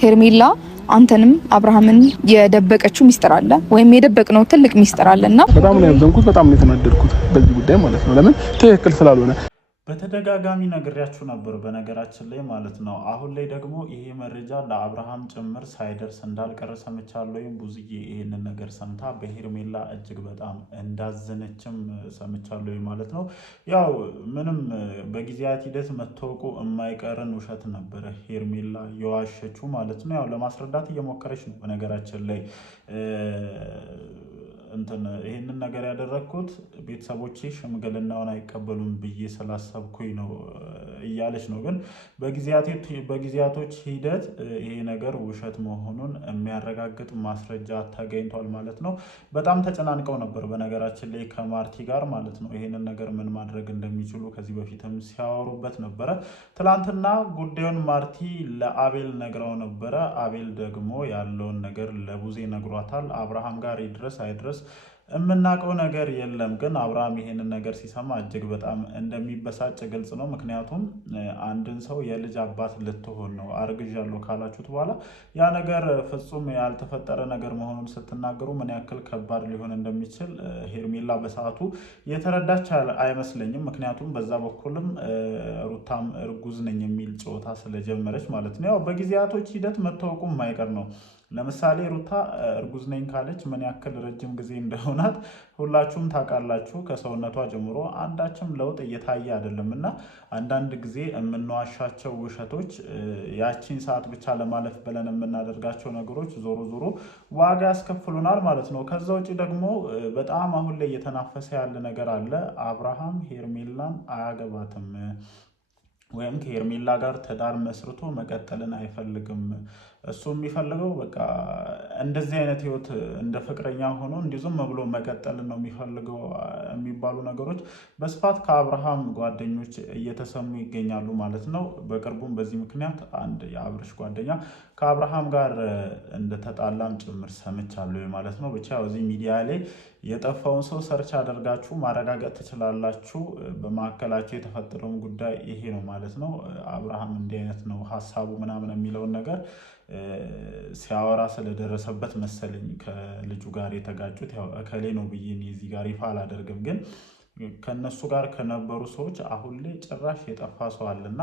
ሄርሜላ አንተንም አብርሃምን የደበቀችው ሚስጥር አለ ወይም የደበቅነው ትልቅ ሚስጥር አለና በጣም ነው ያዘንኩት፣ በጣም ነው የተናደድኩት በዚህ ጉዳይ ማለት ነው። ለምን ትክክል ስላልሆነ በተደጋጋሚ ነግሬያችሁ ነበር በነገራችን ላይ ማለት ነው። አሁን ላይ ደግሞ ይሄ መረጃ ለአብርሃም ጭምር ሳይደርስ እንዳልቀረ ሰምቻለሁ። ብዙዬ ይሄንን ነገር ሰምታ በሄርሜላ እጅግ በጣም እንዳዘነችም ሰምቻለሁ ማለት ነው። ያው ምንም በጊዜያት ሂደት መታወቁ የማይቀርን ውሸት ነበረ ሄርሜላ የዋሸችው ማለት ነው። ያው ለማስረዳት እየሞከረች ነው በነገራችን ላይ ይሄንን ነገር ያደረኩት ቤተሰቦቼ ሽምግልናውን አይቀበሉም ብዬ ስላሰብኩኝ ነው እያለች ነው። ግን በጊዜያቶች ሂደት ይሄ ነገር ውሸት መሆኑን የሚያረጋግጥ ማስረጃ ተገኝቷል ማለት ነው። በጣም ተጨናንቀው ነበር በነገራችን ላይ ከማርቲ ጋር ማለት ነው። ይሄንን ነገር ምን ማድረግ እንደሚችሉ ከዚህ በፊትም ሲያወሩበት ነበረ። ትላንትና ጉዳዩን ማርቲ ለአቤል ነግረው ነበረ። አቤል ደግሞ ያለውን ነገር ለቡዜ ነግሯታል። አብርሃም ጋር ይድረስ አይድረስ የምናውቀው ነገር የለም። ግን አብርሃም ይሄንን ነገር ሲሰማ እጅግ በጣም እንደሚበሳጭ ግልጽ ነው። ምክንያቱም አንድን ሰው የልጅ አባት ልትሆን ነው አርግዣለሁ ካላችሁት በኋላ ያ ነገር ፍጹም ያልተፈጠረ ነገር መሆኑን ስትናገሩ ምን ያክል ከባድ ሊሆን እንደሚችል ሄርሜላ በሰዓቱ የተረዳች አይመስለኝም። ምክንያቱም በዛ በኩልም ሩታም እርጉዝ ነኝ የሚል ጨዋታ ስለጀመረች ማለት ነው። ያው በጊዜያቶች ሂደት መታወቁ የማይቀር ነው። ለምሳሌ ሩታ እርጉዝ ነኝ ካለች ምን ያክል ረጅም ጊዜ እንደሆናት ሁላችሁም ታውቃላችሁ። ከሰውነቷ ጀምሮ አንዳችም ለውጥ እየታየ አይደለም እና አንዳንድ ጊዜ የምንዋሻቸው ውሸቶች ያቺን ሰዓት ብቻ ለማለፍ ብለን የምናደርጋቸው ነገሮች ዞሮ ዞሮ ዋጋ ያስከፍሉናል ማለት ነው። ከዛ ውጭ ደግሞ በጣም አሁን ላይ እየተናፈሰ ያለ ነገር አለ። አብርሃም ሄርሜላን አያገባትም ወይም ከሄርሜላ ጋር ትዳር መስርቶ መቀጠልን አይፈልግም። እሱ የሚፈልገው በቃ እንደዚህ አይነት ህይወት እንደ ፍቅረኛ ሆኖ እንዲዙም ብሎ መቀጠልን ነው የሚፈልገው የሚባሉ ነገሮች በስፋት ከአብርሃም ጓደኞች እየተሰሙ ይገኛሉ ማለት ነው። በቅርቡም በዚህ ምክንያት አንድ የአብርሽ ጓደኛ ከአብርሃም ጋር እንደተጣላም ጭምር ሰምቻለሁ ማለት ነው። ብቻ እዚህ ሚዲያ ላይ የጠፋውን ሰው ሰርች አድርጋችሁ ማረጋገጥ ትችላላችሁ። በማዕከላቸው የተፈጠረውን ጉዳይ ይሄ ነው ማለት ነው። አብርሃም እንዲህ አይነት ነው ሀሳቡ ምናምን የሚለውን ነገር ሲያወራ ስለደረሰበት መሰለኝ ከልጁ ጋር የተጋጩት። ያው እከሌ ነው ብዬ እዚህ ጋር ይፋ አላደርግም፣ ግን ከነሱ ጋር ከነበሩ ሰዎች አሁን ላይ ጭራሽ የጠፋ ሰው አለና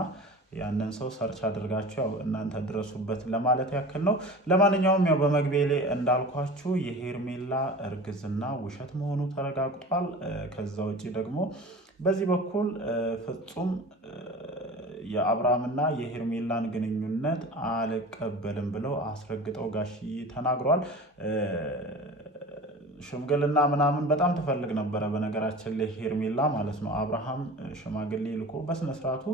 ያንን ሰው ሰርች አድርጋችሁ ያው እናንተ ድረሱበት ለማለት ያክል ነው። ለማንኛውም ያው በመግቢያ ላይ እንዳልኳችሁ የሄርሜላ እርግዝና ውሸት መሆኑ ተረጋግጧል። ከዛ ውጪ ደግሞ በዚህ በኩል ፍጹም የአብርሃምና የሄርሜላን ግንኙነት አልቀበልም ብለው አስረግጠው ጋሽዬ ተናግሯል። ሽምግልና ምናምን በጣም ትፈልግ ነበረ በነገራችን ላይ ሄርሜላ ማለት ነው። አብርሃም ሽማግሌ ልኮ በስነ ስርዓቱ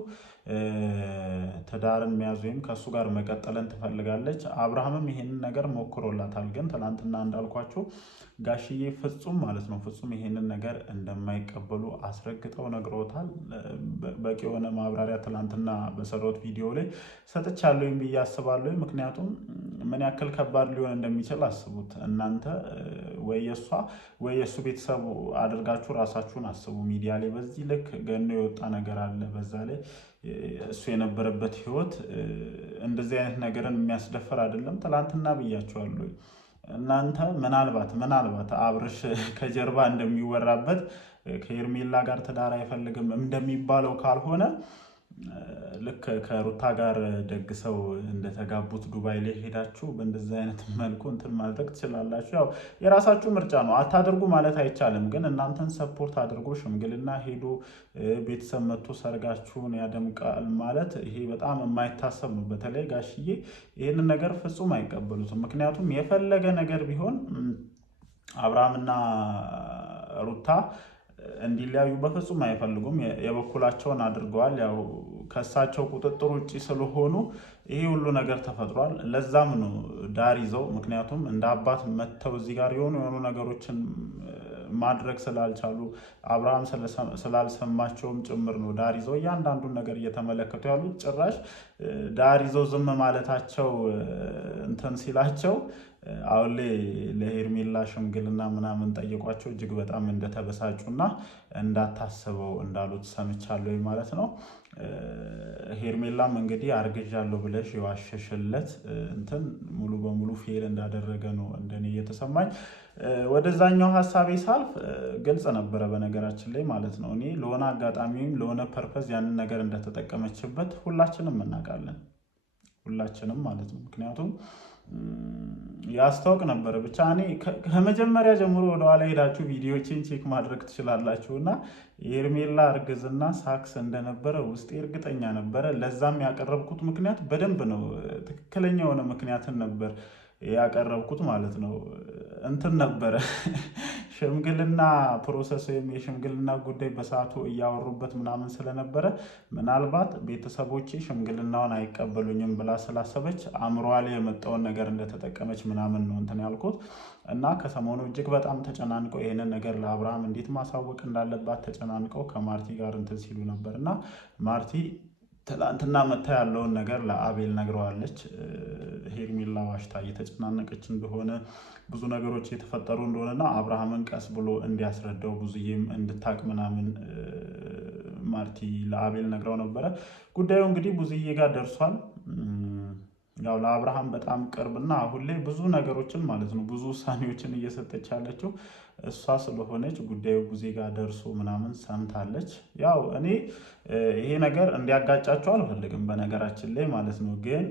ትዳርን መያዝ ወይም ከሱ ጋር መቀጠልን ትፈልጋለች። አብርሃምም ይሄንን ነገር ሞክሮላታል። ግን ትናንትና እንዳልኳችሁ ጋሽዬ ፍጹም ማለት ነው ፍጹም ይሄንን ነገር እንደማይቀበሉ አስረግጠው ነግረውታል። በቂ የሆነ ማብራሪያ ትናንትና በሰራሁት ቪዲዮ ላይ ሰጥቻለሁ ብዬ አስባለሁ። ምክንያቱም ምን ያክል ከባድ ሊሆን እንደሚችል አስቡት እናንተ ወይ የሷ ወይ የሱ ቤተሰብ አድርጋችሁ ራሳችሁን አስቡ። ሚዲያ ላይ በዚህ ልክ ገኖ የወጣ ነገር አለ። በዛ ላይ እሱ የነበረበት ህይወት እንደዚህ አይነት ነገርን የሚያስደፍር አይደለም። ትላንትና ብያችኋለሁ። እናንተ ምናልባት አብርሽ ከጀርባ እንደሚወራበት ከሄርሜላ ጋር ትዳር አይፈልግም እንደሚባለው ካልሆነ ልክ ከሩታ ጋር ደግሰው እንደተጋቡት ዱባይ ላይ ሄዳችሁ በእንደዚህ አይነት መልኩ እንትን ማድረግ ትችላላችሁ። ያው የራሳችሁ ምርጫ ነው፣ አታድርጉ ማለት አይቻልም። ግን እናንተን ሰፖርት አድርጎ ሽምግልና ሄዶ ቤተሰብ መጥቶ ሰርጋችሁን ያደምቃል ማለት ይሄ በጣም የማይታሰብ ነው። በተለይ ጋሽዬ ይህንን ነገር ፍጹም አይቀበሉትም። ምክንያቱም የፈለገ ነገር ቢሆን አብርሃምና ሩታ እንዲለያዩ በፍጹም አይፈልጉም። የበኩላቸውን አድርገዋል። ያው ከሳቸው ቁጥጥር ውጪ ስለሆኑ ይሄ ሁሉ ነገር ተፈጥሯል። ለዛም ነው ዳር ይዘው፣ ምክንያቱም እንደ አባት መተው እዚህ ጋር የሆኑ ነገሮችን ማድረግ ስላልቻሉ አብርሃም ስላልሰማቸውም ጭምር ነው ዳር ይዘው እያንዳንዱን ነገር እየተመለከቱ ያሉት። ጭራሽ ዳር ይዘው ዝም ማለታቸው እንትን ሲላቸው አሁን ላይ ለሄርሜላ ሽምግልና ምናምን ጠየቋቸው። እጅግ በጣም እንደተበሳጩና እንዳታስበው እንዳሉት ሰምቻለሁ ማለት ነው። ሄርሜላም እንግዲህ አርግዣለሁ ብለሽ የዋሸሽለት እንትን ሙሉ በሙሉ ፌል እንዳደረገ ነው እንደኔ እየተሰማኝ። ወደዛኛው ሀሳቤ ሳልፍ ግልጽ ነበረ በነገራችን ላይ ማለት ነው። እኔ ለሆነ አጋጣሚም ለሆነ ፐርፐዝ ያንን ነገር እንደተጠቀመችበት ሁላችንም እናውቃለን፣ ሁላችንም ማለት ነው። ምክንያቱም ያስታውቅ ነበረ። ብቻ እኔ ከመጀመሪያ ጀምሮ ወደኋላ ሄዳችሁ ቪዲዮችን ቼክ ማድረግ ትችላላችሁ እና የሄርሜላ እርግዝና ሳክስ እንደነበረ ውስጤ እርግጠኛ ነበረ። ለዛም ያቀረብኩት ምክንያት በደንብ ነው፣ ትክክለኛ የሆነ ምክንያትን ነበር ያቀረብኩት ማለት ነው። እንትን ነበረ ሽምግልና ፕሮሰስ ወይም የሽምግልና ጉዳይ በሰዓቱ እያወሩበት ምናምን ስለነበረ ምናልባት ቤተሰቦቼ ሽምግልናውን አይቀበሉኝም ብላ ስላሰበች አእምሯ ላይ የመጣውን ነገር እንደተጠቀመች ምናምን ነው እንትን ያልኩት እና ከሰሞኑ እጅግ በጣም ተጨናንቀው ይሄንን ነገር ለአብርሃም እንዴት ማሳወቅ እንዳለባት ተጨናንቀው ከማርቲ ጋር እንትን ሲሉ ነበር እና ማርቲ ትላንትና መታ ያለውን ነገር ለአቤል ነግረዋለች። ሄርሜላ ዋሽታ እየተጨናነቀች እንደሆነ ብዙ ነገሮች የተፈጠሩ እንደሆነና አብርሃምን ቀስ ብሎ እንዲያስረዳው ብዙዬም እንድታቅ ምናምን ማርቲ ለአቤል ነግረው ነበረ። ጉዳዩ እንግዲህ ብዙዬ ጋር ደርሷል። ያው ለአብርሃም በጣም ቅርብና አሁን ላይ ብዙ ነገሮችን ማለት ነው ብዙ ውሳኔዎችን እየሰጠች ያለችው እሷ ስለሆነች ጉዳዩ ብዙ ጋር ደርሶ ምናምን ሰምታለች። ያው እኔ ይሄ ነገር እንዲያጋጫቸው አልፈልግም በነገራችን ላይ ማለት ነው። ግን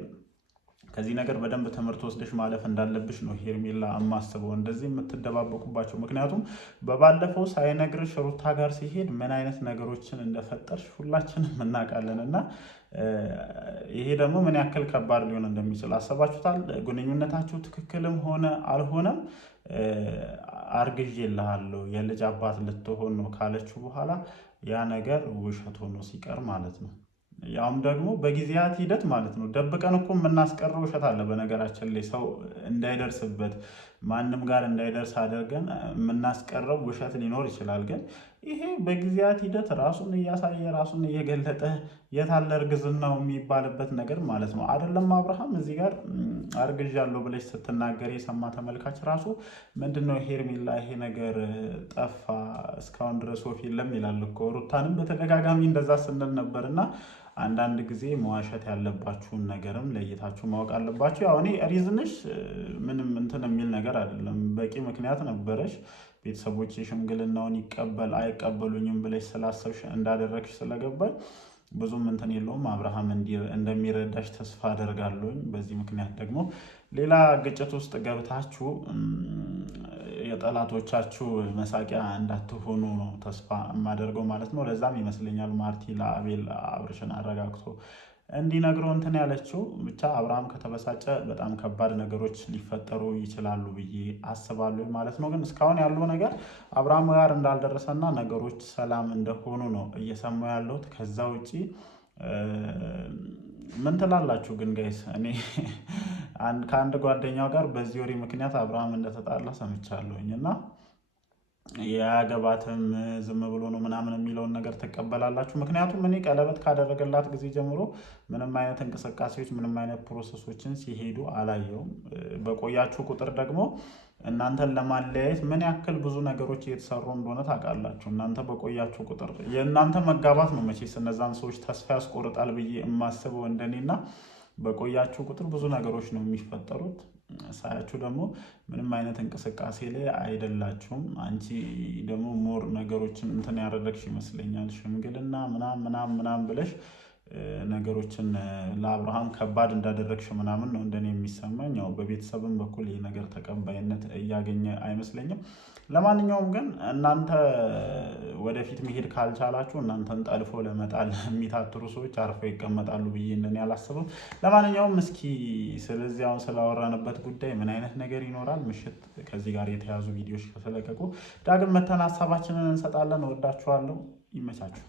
ከዚህ ነገር በደንብ ትምህርት ወስደሽ ማለፍ እንዳለብሽ ነው ሄርሜላ የማስበው፣ እንደዚህ የምትደባበቁባቸው። ምክንያቱም በባለፈው ሳይነግርሽ ሩታ ጋር ሲሄድ ምን አይነት ነገሮችን እንደፈጠርሽ ሁላችንም እናውቃለን እና ይሄ ደግሞ ምን ያክል ከባድ ሊሆን እንደሚችል አሰባችሁታል? ግንኙነታችሁ ትክክልም ሆነ አልሆነም አርግዤልሃለሁ የልጅ አባት ልትሆን ነው ካለችው በኋላ ያ ነገር ውሸት ሆኖ ሲቀር ማለት ነው። ያውም ደግሞ በጊዜያት ሂደት ማለት ነው። ደብቀን እኮ የምናስቀረው ውሸት አለ በነገራችን ላይ ሰው እንዳይደርስበት ማንም ጋር እንዳይደርስ አድርገን የምናስቀረው ውሸት ሊኖር ይችላል። ግን ይሄ በጊዜያት ሂደት ራሱን እያሳየ ራሱን እየገለጠ የታለ እርግዝናው የሚባልበት ነገር ማለት ነው። አይደለም አብርሃም እዚህ ጋር አርግዣለሁ ብለሽ ስትናገር የሰማ ተመልካች ራሱ ምንድነው ሄርሜላ ይሄ ነገር ጠፋ እስካሁን ድረስ ወፍ የለም ይላል እኮ። ሩታንም በተደጋጋሚ እንደዛ ስንል ነበርና አንዳንድ ጊዜ መዋሸት ያለባችሁን ነገርም ለይታችሁ ማወቅ አለባችሁ። ያው እኔ ሪዝንሽ ምንም እንትን የሚል ነገር አይደለም፣ በቂ ምክንያት ነበረሽ። ቤተሰቦች ሽምግልናውን ይቀበል አይቀበሉኝም ብለሽ ስላሰብሽ እንዳደረግሽ ስለገባኝ ብዙም እንትን የለውም። አብርሃም እንደሚረዳሽ ተስፋ አደርጋለሁኝ። በዚህ ምክንያት ደግሞ ሌላ ግጭት ውስጥ ገብታችሁ የጠላቶቻችሁ መሳቂያ እንዳትሆኑ ነው ተስፋ የማደርገው ማለት ነው። ለዛም ይመስለኛል ማርቲ ለአቤል አብርሽን አረጋግቶ እንዲነግረው እንትን ያለችው። ብቻ አብርሃም ከተበሳጨ በጣም ከባድ ነገሮች ሊፈጠሩ ይችላሉ ብዬ አስባለሁ ማለት ነው። ግን እስካሁን ያለው ነገር አብርሃም ጋር እንዳልደረሰና ነገሮች ሰላም እንደሆኑ ነው እየሰማሁ ያለሁት። ከዛ ውጪ ምን ትላላችሁ ግን ጋይስ? እኔ ከአንድ ጓደኛው ጋር በዚህ ወሬ ምክንያት አብርሃም እንደተጣላ ሰምቻለሁኝ እና የአገባትም ዝም ብሎ ነው ምናምን የሚለውን ነገር ትቀበላላችሁ? ምክንያቱም እኔ ቀለበት ካደረገላት ጊዜ ጀምሮ ምንም አይነት እንቅስቃሴዎች ምንም አይነት ፕሮሰሶችን ሲሄዱ አላየውም። በቆያችሁ ቁጥር ደግሞ እናንተን ለማለያየት ምን ያክል ብዙ ነገሮች እየተሰሩ እንደሆነ ታውቃላችሁ። እናንተ በቆያችሁ ቁጥር የእናንተ መጋባት ነው መቼስ እነዛን ሰዎች ተስፋ ያስቆርጣል ብዬ የማስበው እንደኔና በቆያችሁ ቁጥር ብዙ ነገሮች ነው የሚፈጠሩት። ሳያችሁ ደግሞ ምንም አይነት እንቅስቃሴ ላይ አይደላችሁም። አንቺ ደግሞ ሞር ነገሮችን እንትን ያደረግሽ ይመስለኛል። ሽምግልና ምናምን ብለሽ ነገሮችን ለአብርሃም ከባድ እንዳደረግሽ ምናምን ነው እንደኔ የሚሰማኝ። ያው በቤተሰብም በኩል ይህ ነገር ተቀባይነት እያገኘ አይመስለኝም። ለማንኛውም ግን እናንተ ወደፊት መሄድ ካልቻላችሁ እናንተን ጠልፎ ለመጣል የሚታትሩ ሰዎች አርፈው ይቀመጣሉ ብዬ እንደኔ አላስብም። ለማንኛውም እስኪ ስለዚህ አሁን ስላወራንበት ጉዳይ ምን አይነት ነገር ይኖራል ምሽት ከዚህ ጋር የተያዙ ቪዲዮዎች ከተለቀቁ ዳግም መተን ሀሳባችንን እንሰጣለን። ወዳችኋለሁ። ይመቻችሁ።